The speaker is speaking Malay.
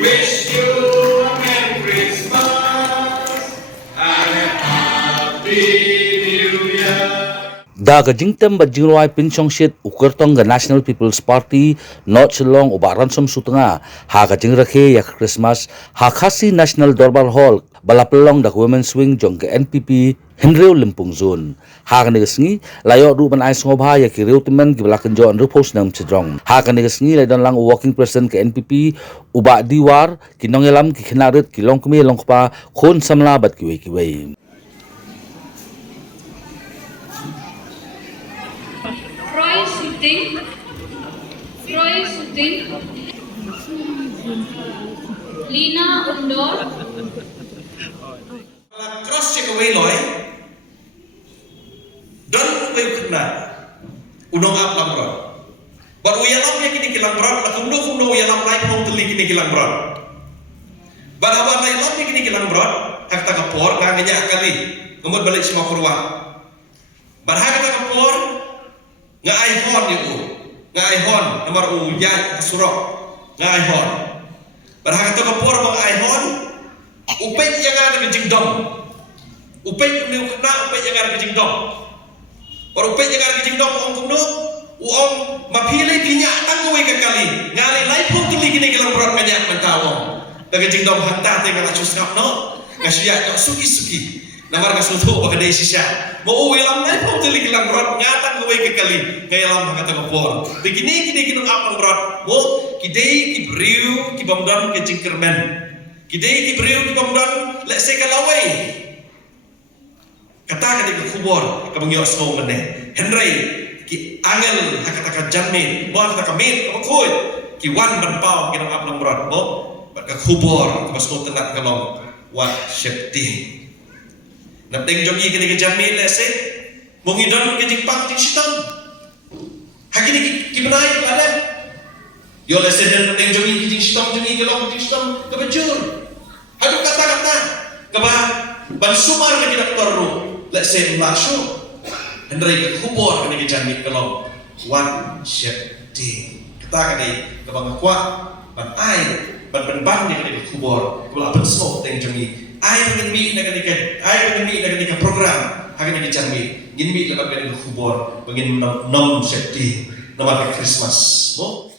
Wish you a Merry Christmas and a Happy New Year. Daga jingtem ba jingruai pinchong shit ukertong ga National People's Party not chelong uba ransom sutanga ha ga jingrakhe ya Christmas ha khasi National Dorbar Hall balapelong dak Women's Wing jong ga NPP Henreu Limpung Zone ha ga negasngi layo ru ban ai sngobha ya ki reutemen gi balakan jo anru post nam chidrong ha ga negasngi lai don lang working president ke NPP uba diwar kinongelam ki khinarit ki longkme longkpa khon samla bat ki wei Troy Suting, Lina Undor, Cross check away loy. Don't pay kena. Unong ap lamron. But we alam ya kini kilang berat. Lakum no we alam lain hong teli kini kilang berat. But awan lain lam kini kilang berat. Hak tak kapor ngangnya kali. Ngomot balik semua kurwa. But hak tak kapor ngai hon itu. Ngai hon nomor ya surok. Ngai hon. But hak tak kapor bang ngai hon. Upay yang ada ke jingdong. Upay kena upay yang ada ke jingdong. Or upay yang ada ke jingdong ong kumno. Uong mapilih pinyak tangguh ke kali. Ngali lai pun tuli kini kilang berat banyak mentawong. Daga jingdong hantar tengah nak cusngap no. Ngasyak no suki. Namar kasutu baka day sisya. Mo uwilam lai pun tuli kilang berat ngatang gue ke kali. Ngayalam kata kapor. Begini kinung apang berat. Mo kidei kibriu kibamdan ke jingkermen. Kidei kibriu kibamdan let's say kalaway. Kata kadi kubor kabangyo song mene. Henry ki angel hakata janmin mo hakata kamit kabakoy ki wan ban pau kinong apang berat mo ka kubor kabas mo tenat kalong wat syekti. Napdeng jogi kini ke janmin let's say mongidon ke jingpang jing sitam. Hakini ki benai ada. Yo let's say dan napdeng jogi ke jing sitam jogi kalong jing sitam kabajur. Aduh kata-kata kaba ban sumar ke tidak perlu let's say masuk Hendrai kubur kena kejanmit kalau wan syekti kata kani kabang kuat ban air ban ban dia kena kubur kalau apa semua teng jongi air dengan mi nak kena program akan kejanmit ngin mi lepas kena kubur bangin nom syekti nama Christmas mo